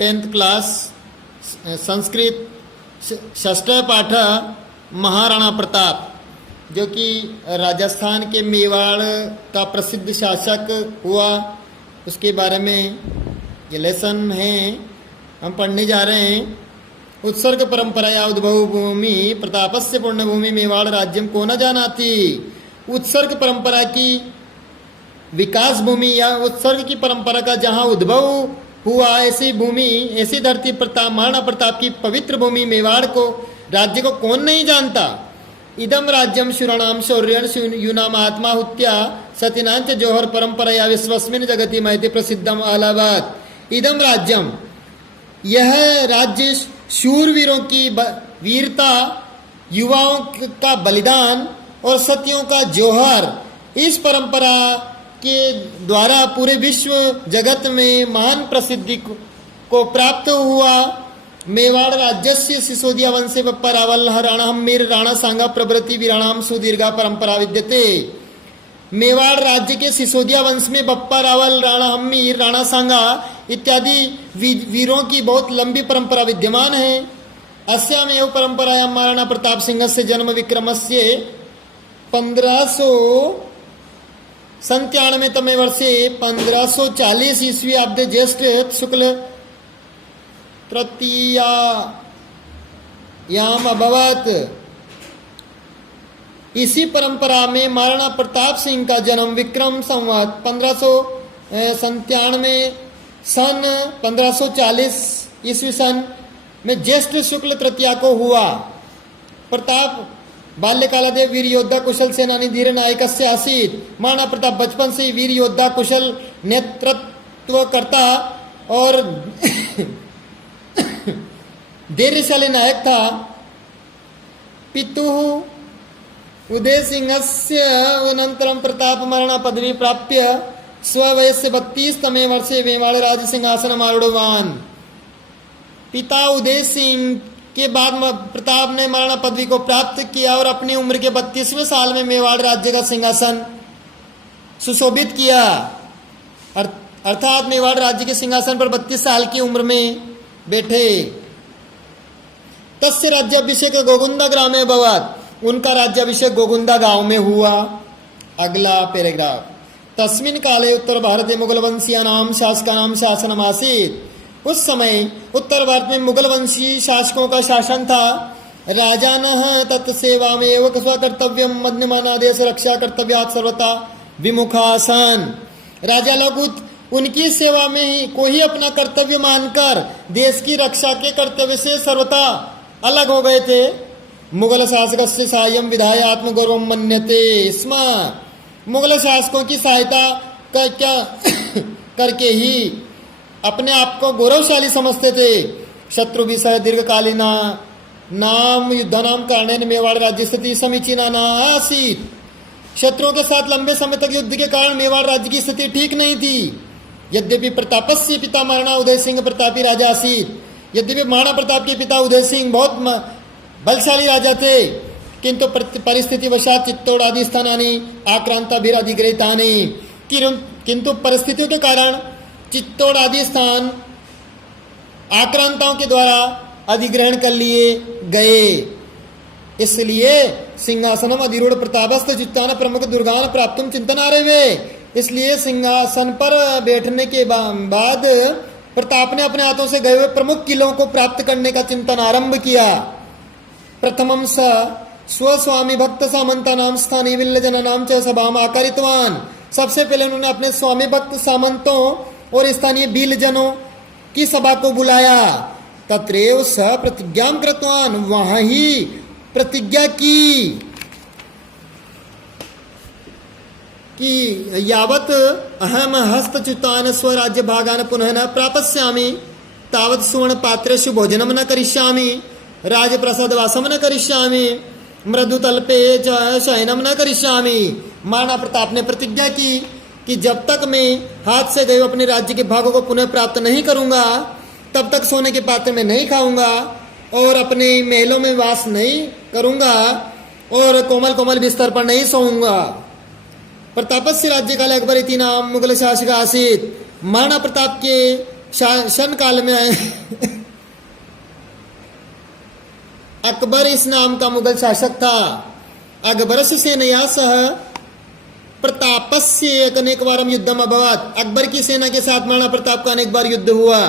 10th class Sanskrit षष्ठ पाठ महाराणा प्रताप, जो कि राजस्थान के मेवाड़ का प्रसिद्ध शासक हुआ, उसके बारे में ये लेसन है हम पढ़ने जा रहे हैं। उत्सर्ग परंपराया उद्भव भूमि प्रतापस्य पुण्यभूमि मेवाड़ राज्यम को न जानाति। उत्सर्ग परंपरा की विकास भूमि या उत्सर्ग की परंपरा का जहाँ उद्भव हुआ, ऐसी भूमि, ऐसी धरती प्रताप महाराणा प्रताप की पवित्र भूमि मेवाड़ को राज्य को कौन नहीं जानता। इदम राज्यम शूराणाम शौर्यं यूनाम आत्माहुत्या सतीनांच जौहर परंपराया विश्वस्मिन् जगति महति प्रसिद्धम अलाहाबाद। इदम राज्यम, यह राज्य शूरवीरों की वीरता, युवाओं का बलिदान और सतियों का जौहर, इस परंपरा के द्वारा पूरे विश्व जगत में महान प्रसिद्धि को प्राप्त हुआ। मेवाड़ राज्यस्य सिसोदिया वंशे बप्पा रावल राणा हम्मीर राणा सांगा प्रभृति वीराणाम सुदीर्घा परंपरा विद्यते। मेवाड़ राज्य के सिसोदिया वंश में बप्पा रावल राणा हम्मीर राणा सांगा इत्यादि वीरों की बहुत लंबी परंपरा विद्यमान है। अस्यामेव परंपरायां महाराणा प्रताप सिंहस्य जन्म विक्रमस्य 1597 वर्षे 1540 ईस्वी आब्दे ज्येष्ठ शुक्ल तृतीयायाम अभवत। इसी परंपरा में महाराणा प्रताप सिंह का जन्म विक्रम संवत 1597 सन 1540 ईस्वी सन में ज्येष्ठ शुक्ल तृतीया को हुआ। प्रताप बाल्यकालादेव वीर योद्धा कुशल सेनानी धीर नायक आसीत। महाराणा प्रताप बचपन से वीर योद्धा कुशल नेतृत्व करता और धैर्यशाली नायक था। पितुः उदय सिंहस्य अनंतरम प्रताप महाराणा पदवी प्राप्य स्ववयस्य 32तमे वर्षे मेवाड़ राज सिंहासन आरूढ़वान। पिता उदय सिंह के बाद प्रताप ने महाराणा पदवी को प्राप्त किया और अपनी उम्र के 32वें साल में मेवाड़ राज्य का सिंहासन सुशोभित किया। अर्थात मेवाड़ राज्य के सिंहासन पर 32 साल की उम्र में बैठे। तस्य राज्याभिषेक गोगुंदा ग्रामे भवत, उनका राज्याभिषेक गोगुंदा गांव में हुआ। अगला पैराग्राफ। तस्मिन् काले उत्तर भारते मुगल वंशीयानां शासकानां शासनम् आसीत्। उस समय उत्तर भारत में मुगल वंशी शासकों का शासन था। राजानः तत्सेवामेव स्वकर्तव्यं मन्यमानादेश रक्षा कर्तव्यात् सर्वथा विमुखासन। राजा लोग उनकी सेवा में ही को ही अपना कर्तव्य मानकर देश की रक्षा के कर्तव्य से सर्वथा अलग हो गए थे। मुगल शासकस्य सायं विधाय आत्मगौरव मन्यते स्म। मुगल शासकों की सहायता करके ही अपने आप को गौरवशाली समझते थे। शत्रु विषय दीर्घकालीना नाम युद्धानाम कारणेन मेवाड़ राज्य स्थिति समीचीना न आसीत्। शत्रुओं के साथ लंबे समय तक युद्ध के कारण मेवाड़ राज्य की स्थिति ठीक नहीं थी। यद्यपि प्रतापस्य पिता महाराणा उदय सिंह प्रतापी राजा आसीत्। यद्यपि महाराणा प्रताप के पिता उदय सिंह बहुत बलशाली राजा थे, किंतु परिस्थिति वशात चित्तौड़ आदि स्थानानि आक्रांताभिराधिगृहीतानि। किंतु परिस्थितियों के कारण चित्तौड़ आदि स्थान आक्रांताओं के द्वारा अधिग्रहण कर लिए गए। इसलिए सिंहासनम अधिरूढ़ प्रतापस्थ चित्तान प्रमुख दुर्गान प्राप्तुम चिंतनारे वे। इसलिए सिंहासन पर बैठने के बाद प्रताप ने अपने हाथों से गए हुए प्रमुख किलों को प्राप्त करने का चिंतन आरंभ किया। प्रथमं स स्वस्वामी भक्त सामंता नाम स्थानीय विल्ल जना नाम च सभाम आकारितवान। सबसे पहले उन्होंने अपने स्वामी भक्त सामंतों और स्थानीय भील जनों की सभा को बुलाया। तत्रेव स प्रतिज्ञां कृतवान, वहां ही प्रतिज्ञा की कि यावत अहम हस्तच्युतान स्वराज्य भागान पुनः न प्राप्स्यामि तावत सुवर्ण पात्रेषु भोजनम न करिष्यामि राजप्रसाद वासम न करिष्यामि मृदुतल्पे च शयनम न करिष्यामि। महाराणा प्रताप ने प्रतिज्ञा की कि जब तक मैं हाथ से गए अपने राज्य के भागों को पुनः प्राप्त नहीं करूंगा, तब तक सोने के पात्र में नहीं खाऊंगा और अपने महलों में वास नहीं करूंगा और कोमल कोमल बिस्तर पर नहीं सोऊंगा। प्रतापस्य राज्य काले अकबर इति नाम मुगल शासक आसीत। महाराणा प्रताप के शासन काल में आए। अकबर इस नाम का मुगल शासक था। अकबरस्य सेनया सह प्रतापस्य अनेक बारम युद्धम अभवत्। अकबर की सेना के साथ महाराणा प्रताप का अनेक बार युद्ध हुआ।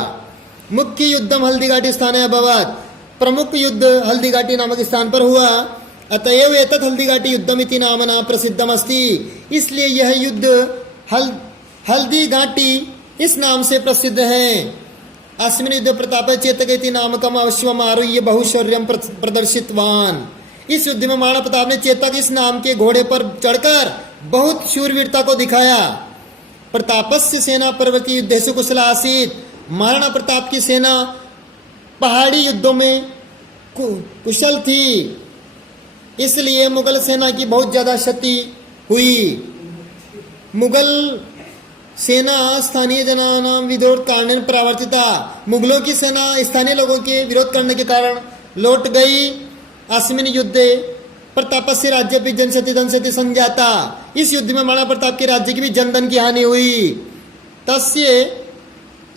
मुख्य युद्धम हल्दीघाटी स्थाने अभवत्। प्रमुख युद्ध हल्दीघाटी नामक स्थान पर हुआ। अतएव एतत् हल्दीघाटी युद्धमिति नामना प्रसिद्धम अस्ति। इसलिए यह युद्ध हल्दीघाटी इस नाम से प्रसिद्ध है। अस्मिन् युद्धे प्रतापः चेतक नामकम अश्वम आरुह्य बहुशौर्यम प्रदर्शितवान। इस युद्ध में महाराणा प्रताप ने चेतक इस नाम के घोड़े पर चढ़कर बहुत शूरवीरता को दिखाया। प्रतापस्य सेना पर्वतीय युद्धेषु कुशला आसीत्। महाराणा प्रताप की सेना पहाड़ी युद्धों में कुशल थी, इसलिए मुगल सेना की बहुत ज्यादा क्षति हुई। मुगल सेना स्थानीय जनानां विरोध कारणेन परावर्तिता। मुगलों की सेना स्थानीय लोगों के विरोध करने के कारण लौट गई। अस्मिन् युद्धे प्रतापस्य राज्य भी जनशति धनशति संजाता। इस युद्ध में महाराणा प्रताप के राज्य की भी जनधन की हानि हुई। तस्य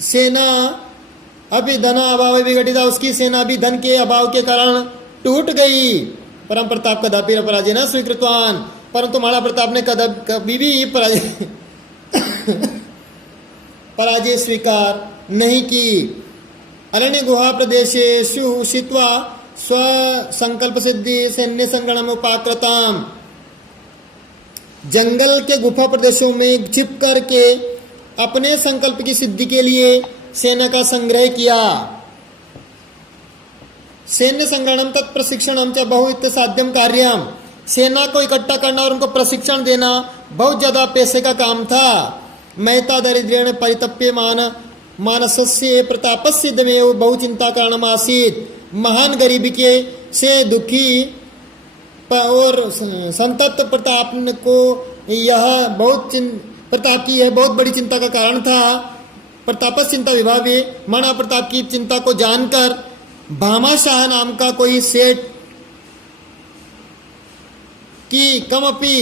सेना अभी धन अभाव विघटिता। उसकी सेना भी धन के अभाव के कारण टूट गई। परम प्रताप कदापि पराजय न स्वीकृतवान। परंतु महाराणा प्रताप ने कभी भी पराजय स्वीकार नहीं की। अरण्य गुहा प्रदेशेषु स्थित्वा स्व संकल्प सिद्धि सैन्य संगणम उपाकृताम। जंगल के गुफा प्रदेशों में छिप करके अपने संकल्प की सिद्धि के लिए सेना का संग्रह किया। सैन्य संगणम तत्प्रशिक्षणम च बहुवित्त साध्यम कार्यम। सेना को इकट्ठा करना और उनको प्रशिक्षण देना बहुत ज्यादा पैसे का काम था। महता दरिद्रेण परितप्यमान मानसस्य प्रतापस्य दमेव बहु चिंता कारणम आसीत्। महान गरीबी के से दुखी और संतप्त प्रताप को यह प्रताप की यह बहुत बड़ी चिंता का कारण था। प्रतापस चिंता विभावे। महाराणा प्रताप की चिंता को जानकर भामाशाह नाम का कोई सेठ की कमपि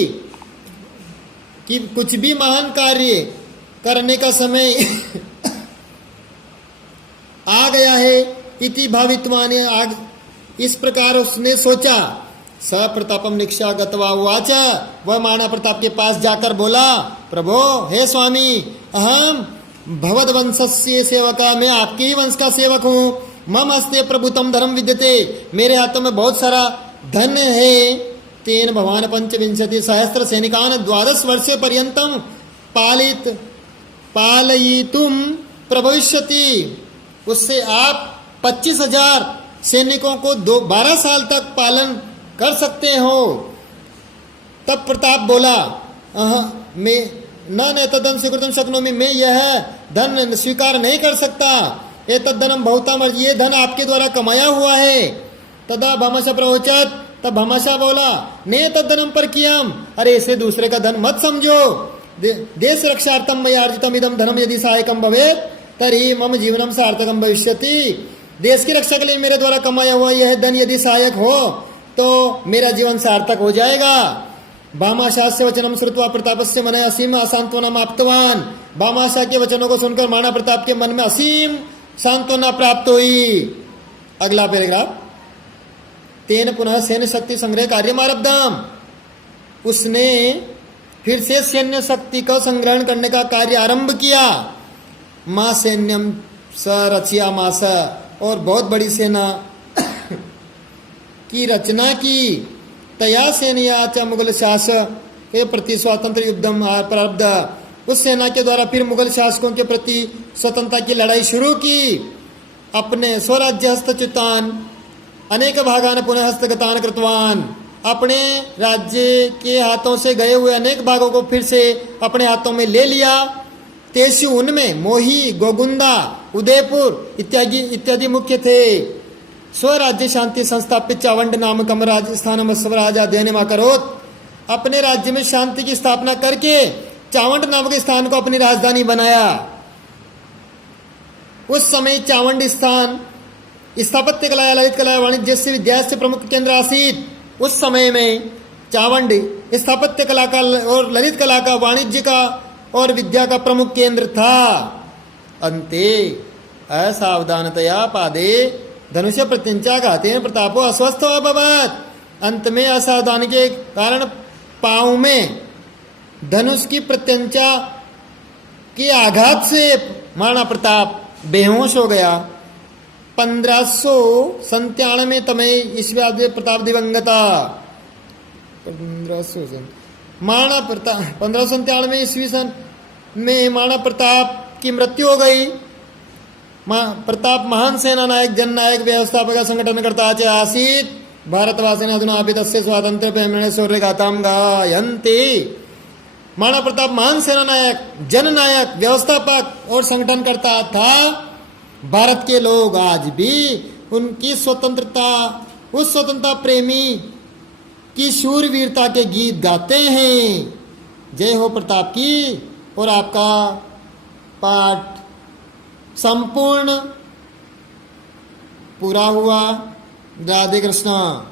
कि कुछ भी महान कार्य करने का समय आ गया है इति भावित्वान। आग इस प्रकार उसने सोचा। स प्रतापम निक्षा गत्वा उवाच। वह महाराणा प्रताप के पास जाकर बोला, प्रभो हे स्वामी, अहम भवद वंशस्य सेवका। मैं आपके ही वंश का सेवक हूँ। मम हस्ते प्रभुतम धनम विद्यते। मेरे हाथों में बहुत सारा धन है। तेन भवान पंचविंशति सहस्त्र सैनिकान 12 वर्ष पर्यंतम पालयितुम प्रभविष्यति। उससे आप 25,000 सैनिकों को 12 साल तक पालन कर सकते हो। तब प्रताप बोला, मैं न तदन स्वीकृतम शक्नोमि। मैं यह धन स्वीकार नहीं कर सकता। ये तद्धनम बहुतम। ये धन आपके द्वारा कमाया हुआ है। तदा भामाशाह प्रवचत। तब भामाशाह बोला, ने तद्धनम पर कियम। अरे इसे दूसरे का धन मत समझो। देश रक्षार्थम मया अर्जितम इदम धनम यदि सहायकम भवेत् तर्हि मम जीवनम सार्थकम भविष्यति। देश की रक्षा के लिए मेरे द्वारा कमाया हुआ यह धन यदि सहायक हो तो मेरा जीवन सार्थक हो जाएगा। भामाशाह से वचनम श्रुत्वा प्रतापस्य मन असीम सांत्वना आप्तवान। भामाशाह के वचनों को सुनकर महाराणा प्रताप के मन में असीम सांत्वना प्राप्त हुई। अगला पैराग्राफ। तेन पुनः सैन्य शक्ति संग्रह कार्य आरब्धम। उसने फिर से सैन्य शक्ति का संग्रहण करने का कार्य आरंभ किया। मां सैन्यम स रचिया मास। और बहुत बड़ी सेना की रचना की। तया सेनया च मुगल शासक के प्रति स्वतंत्र युद्धम प्रारब्ध। उस सेना के द्वारा फिर मुगल शासकों के प्रति स्वतंत्रता की लड़ाई शुरू की। अपने स्वराज्य हस्तच्युतान अनेक भागान पुनः हस्तगतान कृतवान। अपने राज्य के हाथों से गए हुए अनेक भागों को फिर से अपने हाथों में ले लिया। तेसु उनमें मोही, गोगुंदा, उदयपुर इत्यादि मुख्य थे। स्वराज्य शांति संस्थापित चावंड नामकम राजस्थान स्वराज अध्ययन करोत। अपने राज्य में शांति की स्थापना करके चावंड नामक स्थान को अपनी राजधानी बनाया। उस समय चावंड स्थान स्थापत्य कला, ललित कला, वाणिज्य जैसे विद्या से प्रमुख केंद्र आसीत। उस समय में चावंड स्थापत्य कला का और ललित कला का, वाणिज्य का और विद्या का प्रमुख केंद्र था। अंते असावधानतया पादे धनुष प्रत्यंचा घाते प्रतापो अस्वस्थ अभवत। अंत में असावधानी के कारण पाँव में धनुष की प्रत्यंचा के आघात से महाराणा प्रताप बेहोश हो गया। 1597 तमे ईस्वी प्रताप दिवंगता। 1597 ईस्वी सन में महाराणा प्रताप की मृत्यु हो गई। प्रताप महान सेना नायक, जननायक, व्यवस्थापक, संघटनकर्ता च आसीत्। भारतवासिनः अधुनापि तस्य स्वातंत्र्य प्रेम्णे शौर्य गाथां गायन्ति। महाराणा प्रताप महान सेना नायक, जननायक, व्यवस्थापक और संगठनकर्ता था। भारत के लोग आज भी उनकी स्वतंत्रता, उस स्वतंत्रता प्रेमी की शूरवीरता के गीत गाते हैं। जय हो प्रताप की। और आपका पाठ संपूर्ण पूरा हुआ। राधे कृष्णा।